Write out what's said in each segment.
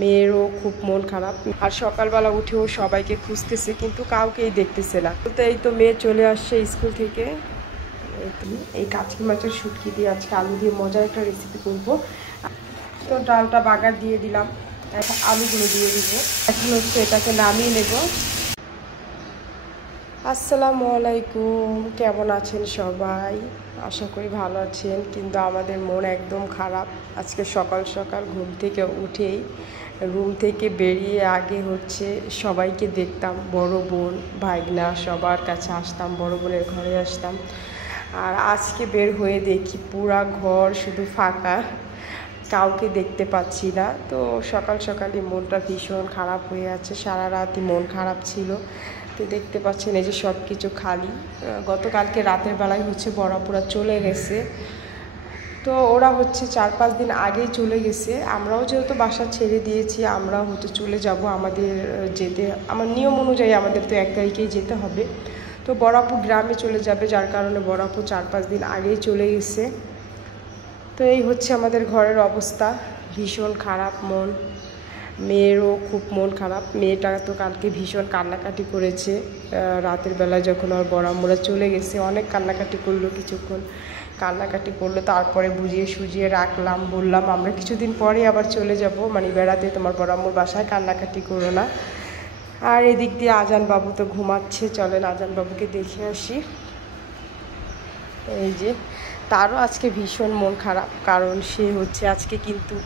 মেয়েরও খুব মন খারাপ। আর সকালবেলা উঠেও সবাইকে খুঁজতেছে কিন্তু কাউকেই দেখতেছে না। তো এই তো মেয়ে চলে আসছে স্কুল থেকে। এই কাচকি মাছের শুটকি দিয়ে আজকে আলু দিয়ে মজার একটা রেসিপি করবো। তো ডালটা বাগার দিয়ে দিলাম, এখন আলুগুলো দিয়ে দিব। এখন হচ্ছে এটাকে নামিয়ে নেব। আসসালামু আলাইকুম, কেমন আছেন সবাই? আশা করি ভালো আছেন, কিন্তু আমাদের মন একদম খারাপ। আজকে সকাল সকাল ঘুম থেকে উঠেই রুম থেকে বেরিয়ে আগে হচ্ছে সবাইকে দেখতাম, বড় বোন ভাইগনা সবার কাছে আসতাম, বড় বোনের ঘরে আসতাম। আর আজকে বের হয়ে দেখি পুরা ঘর শুধু ফাঁকা, কাউকে দেখতে পাচ্ছি না। তো সকাল সকালই মনটা ভীষণ খারাপ হয়ে আছে, সারা রাতই মন খারাপ ছিল। তো দেখতে পাচ্ছেন এই যে সব কিছু খালি। গতকালকে রাতের বেলায় হচ্ছে বড়াপুরা চলে গেছে। তো ওরা হচ্ছে 4-5 দিন আগেই চলে গেছে। আমরাও যেহেতু বাসা ছেড়ে দিয়েছি, আমরাও হচ্ছে চলে যাব। আমাদের যেতে, আমার নিয়ম অনুযায়ী আমাদের তো 1 তারিখেই যেতে হবে। তো বড়াপুর গ্রামে চলে যাবে, যার কারণে বড়াপুর 4-5 দিন আগেই চলে গেছে। তো এই হচ্ছে আমাদের ঘরের অবস্থা, ভীষণ খারাপ মন। মেয়েরও খুব মন খারাপ। মেয়েটা তো কালকে ভীষণ কান্নাকাটি করেছে রাতের বেলায়, যখন ওর বড় আম্মুরা চলে গেছে অনেক কান্নাকাটি করলো, কিছুক্ষণ কান্নাকাটি করলো। তারপরে বুঝিয়ে সুজিয়ে রাখলাম, বললাম আমরা কিছুদিন পরে আবার চলে যাব, মানে বেড়াতে, তোমার বড় আম্মুর বাসায়, কান্নাকাটি করো না। আর এদিক দিয়ে আজান বাবু তো ঘুমাচ্ছে, চলেন আজান বাবুকে দেখে আসি। এই যে তারও আজকে ভীষণ মন খারাপ, কারণ সে হচ্ছে আজকে কিন্তু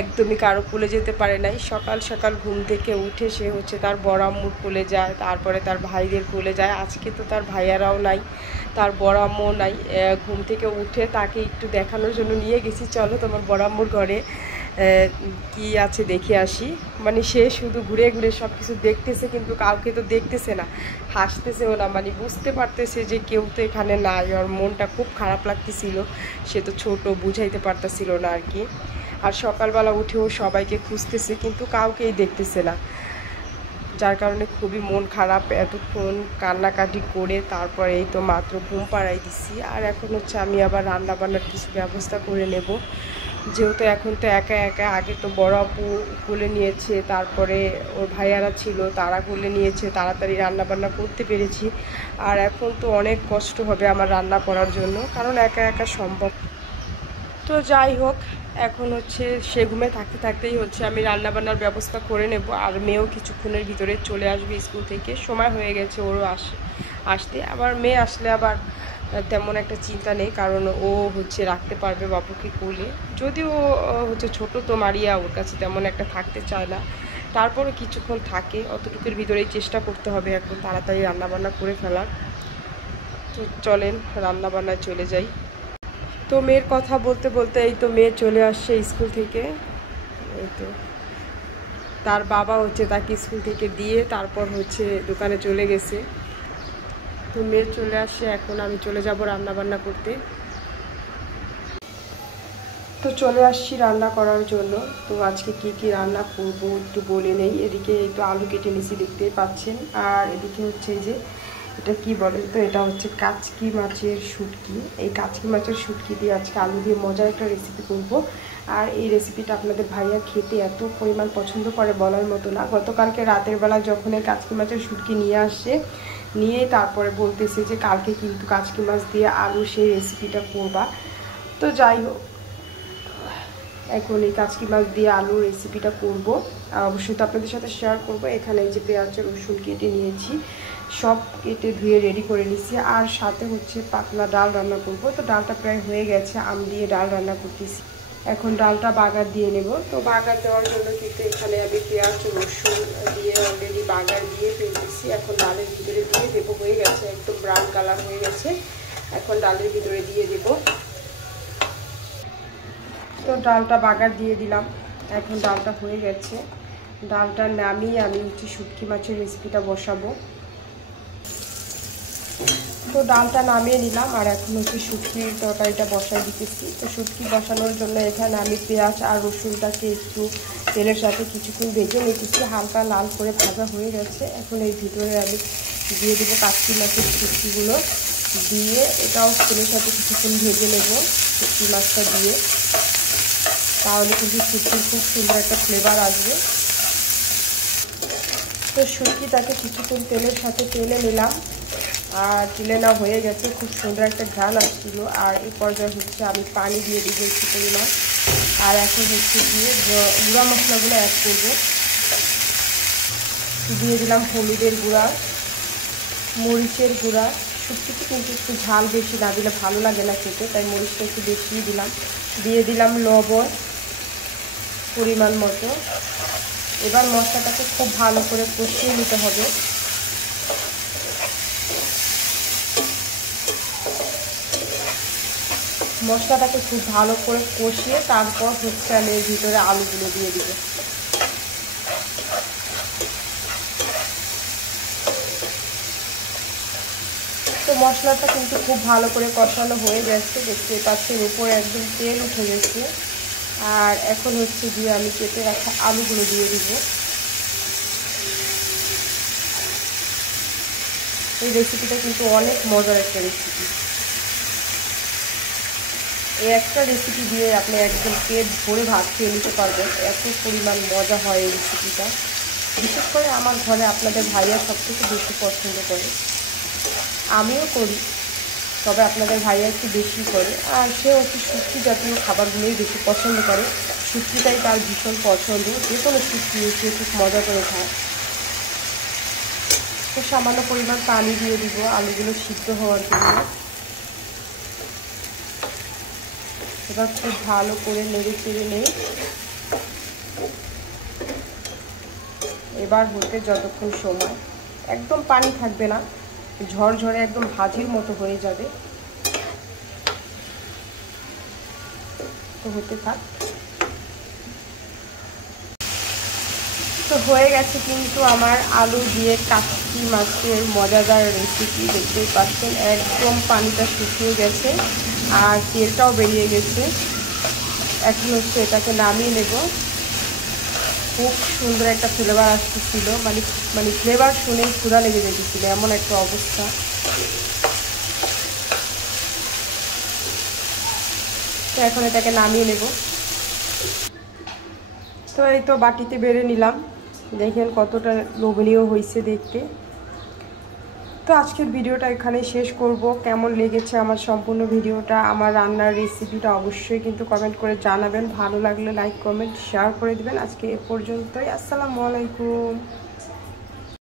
একদমই কারো কোলে যেতে পারে নাই। সকাল সকাল ঘুম থেকে উঠে সে হচ্ছে তার বড় আম্মুর কোলে যায়, তারপরে তার ভাইদের কোলে যায়। আজকে তো তার ভাইয়ারাও নাই, তার বড় আম্মুও নাই। ঘুম থেকে উঠে তাকে একটু দেখানোর জন্য নিয়ে গেছি, চলো তোমার বড় আম্মুর ঘরে কি আছে দেখে আসি। মানে সে শুধু ঘুরে ঘুরে সব কিছু দেখতেছে, কিন্তু কাউকে তো দেখতেছে না, হাসতেছেও না, মানে বুঝতে পারতেছে যে কেউ তো এখানে নাই। ওর মনটা খুব খারাপ লাগতেছিল, সে তো ছোট, বুঝাইতে পারতেছিল না আর কি। আর সকালবেলা উঠেও সবাইকে খুঁজতেছে কিন্তু কাউকেই দেখতেছে না, যার কারণে খুবই মন খারাপ। এতক্ষণ কান্নাকাটি করে তারপরে এই তো মাত্র ঘুম পাড়াই দিছি। আর এখন হচ্ছে আমি আবার রান্না বান্নার কিছু ব্যবস্থা করে নেব, যেহেতু এখন তো একা একা। আগে তো বড় আপু কোলে নিয়েছে, তারপরে ওর ভাইয়ারা ছিল তারা কোলে নিয়েছে, তাড়াতাড়ি রান্না বান্না করতে পেরেছি। আর এখন তো অনেক কষ্ট হবে আমার রান্না করার জন্য, কারণ একা একা সম্ভব। তো যাই হোক, এখন হচ্ছে সে ঘুমে থাকতে থাকতেই হচ্ছে আমি রান্নাবান্নার ব্যবস্থা করে নেব। আর মেয়েও কিছুক্ষণের ভিতরে চলে আসবে স্কুল থেকে, সময় হয়ে গেছে ওরও আসতে। আবার মেয়ে আসলে আবার তেমন একটা চিন্তা নেই, কারণ ও হচ্ছে রাখতে পারবে বাবুকে কোলে। যদিও হচ্ছে ছোট তো, মারিয়া ওর কাছে তেমন একটা থাকতে চায় না, তারপরও কিছুক্ষণ থাকে। অতটুকুর ভিতরেই চেষ্টা করতে হবে এখন তাড়াতাড়ি রান্নাবান্না করে ফেলার। তো চলেন রান্নাবান্নায় চলে যাই। তো মেয়ের কথা বলতে বলতে এই তো মেয়ে চলে আসছে স্কুল থেকে। এই তো তার বাবা হচ্ছে তাকে স্কুল থেকে দিয়ে তারপর হচ্ছে দোকানে চলে গেছে। তো মেয়ে চলে আসছে, এখন আমি চলে যাব রান্না বান্না করতে। তো চলে আসছি রান্না করার জন্য। তো আজকে কি কি রান্না করব একটু বলে নেই। এদিকে এই তো আলু কেটে নিছি, দেখতেই পাচ্ছেন। আর এদিকে হচ্ছে এই যে এটা কি বলে, তো এটা হচ্ছে কাচকি মাছের শুটকি। এই কাচকি মাছের শুটকি দিয়ে আজকে আলু দিয়ে মজার একটা রেসিপি করব। আর এই রেসিপিটা আপনাদের ভাইয়া খেতে এত পরিমাণ পছন্দ করে বলার মতো না। গতকালকে রাতের বেলা যখন এই কাচকি মাছের শুটকি নিয়ে আসে, নিয়ে তারপরে বলতেছে যে কালকে কিন্তু কাচকি মাছ দিয়ে আলু সেই রেসিপিটা করবা। তো যাই হোক, এখন এই কাচকি মাছ দিয়ে আলুর রেসিপিটা করব। অবশ্যই তো আপনাদের সাথে শেয়ার করব। এখানে এই যে পেঁয়াজ রসুন কেটে নিয়েছি, সব কেটে ধুয়ে রেডি করে নিয়েছি। আর সাথে হচ্ছে পাতলা ডাল রান্না করব। তো ডালটা প্রায় হয়ে গেছে, আম দিয়ে ডাল রান্না করতেছি। এখন ডালটা বাগার দিয়ে নেব। তো বাগার দেওয়ার জন্য কিন্তু এখানে আমি পেঁয়াজ রসুন দিয়ে অলরেডি বাগার দিয়ে ফেলতেছি। এখন ডালের ভিতরে দিয়ে দেবো, হয়ে গেছে, একদম ব্রাউন কালার হয়ে গেছে। এখন ডালের ভিতরে দিয়ে দেবো। তো ডালটা বাগার দিয়ে দিলাম, এখন ডালটা হয়ে গেছে। ডালটা নামিয়ে আমি হচ্ছে শুটকি মাছের রেসিপিটা বসাবো। তো ডালটা নামিয়ে নিলাম, আর এখন হচ্ছে শুটকির তরকারিটা বসাই দিতেছি। তো শুটকি বসানোর জন্য এখানে আমি পেঁয়াজ আর রসুনটাকে একটু তেলের সাথে কিছুক্ষণ ভেজে নিতেছি, হালকা লাল করে ভাজা হয়ে গেছে। এখন এই ভিতরে আমি দিয়ে দেবো কাচকি মাছের শুটকিগুলো, দিয়ে এটাও তেলের সাথে কিছুক্ষণ ভেজে নেব শুটকি মাছটা দিয়ে। তাহলে কিন্তু শুটকির খুব সুন্দর একটা ফ্লেভার আসবে। তো শুটকিটাকে কিছুক্ষণ তেলের সাথে তেলে নিলাম, আর তেলে না হয়ে গেছে, খুব সুন্দর একটা ঘ্রাণ আসছিল। আর এই পর্যায়ে হচ্ছে আমি পানি দিয়ে দিব একটু পরিমাণ। আর এখন হচ্ছে দিয়ে গুঁড়া মশলাগুলো অ্যাড করব। দিয়ে দিলাম হলুদের গুঁড়া, মরিচের গুঁড়া। শুটকিতে কিন্তু একটু ঝাল বেশি না দিলে ভালো লাগে না খেতে, তাই মরিচটা একটু বেশি দিলাম। দিয়ে দিলাম লবণ পরিমাণ মতো। এবার মশলাটাকে খুব ভালো করে কষিয়ে নিতে হবে। মশলাটাকে খুব ভালো করে কষিয়ে তারপর হচ্ছে আমি এর ভিতরে আলুগুলো দিয়ে দিব। তো মশলাটা কিন্তু খুব ভালো করে কষানো হয়ে গেছে, দেখতে পাচ্ছেন উপরে একদম তেল উঠে গেছে। আর এখন হচ্ছে দিয়ে আমি কেটে রাখা আলুগুলো দিয়ে দিব। এই রেসিপিটা কিন্তু অনেক মজার একটা রেসিপি। এই একটা রেসিপি দিয়ে আপনি একদম পেট ভরে ভাত খেয়ে নিতে পারবেন, এত পরিমাণ মজা হয় এই রেসিপিটা। বিশেষ করে আমার ঘরে আপনাদের ভাইয়া সবথেকে বেশি পছন্দ করে, আমিও করি, তবে আপনাদের ভাইয়া একটু বেশি করে। আর সে হচ্ছে শুটকি জাতীয় খাবারগুলোই বেশি পছন্দ করে। শুটকিটাই তার ভীষণ পছন্দ, যে কোনো শুটকি সে খুব মজা করে খায়। তো সামান্য পরিমাণ পানি দিয়ে দিব আলুগুলো সিদ্ধ হওয়ার জন্য। এবার খুব ভালো করে নেড়ে চেড়ে নেই। এবার হতে যতক্ষণ সময়, একদম পানি থাকবে না, ঝরঝরে একদম ভাজির মতো হয়ে যাবে। তো হতে থাক। তো হয়ে গেছে কিন্তু আমার আলু দিয়ে কাটকি মাছের মজাদার রেসিপি। দেখতেই পাচ্ছেন একদম পানিটা শুকিয়ে গেছে আর তেলটাও বেরিয়ে গেছে। এখন হচ্ছে এটাকে নামিয়ে নেব। খুব সুন্দর একটা ফ্লেভার আসতেছিল, মানে ফ্লেভার শুনে ক্ষুধা লেগে যেতেছিল, এমন একটা অবস্থা। তো এখন এটাকে নামিয়ে নেব। তো এই তো বাটিতে বেড়ে নিলাম, দেখেন কতটা লোভনীয় হয়েছে দেখতে। তো আজকের ভিডিওটা এখানে শেষ করব। কেমন লেগেছে আমার সম্পূর্ণ ভিডিওটা, আমার রান্নার রেসিপিটা অবশ্যই কিন্তু কমেন্ট করে জানাবেন। ভালো লাগলে লাইক কমেন্ট শেয়ার করে দিবেন। আজকে এ পর্যন্তই। আসসালামু আলাইকুম।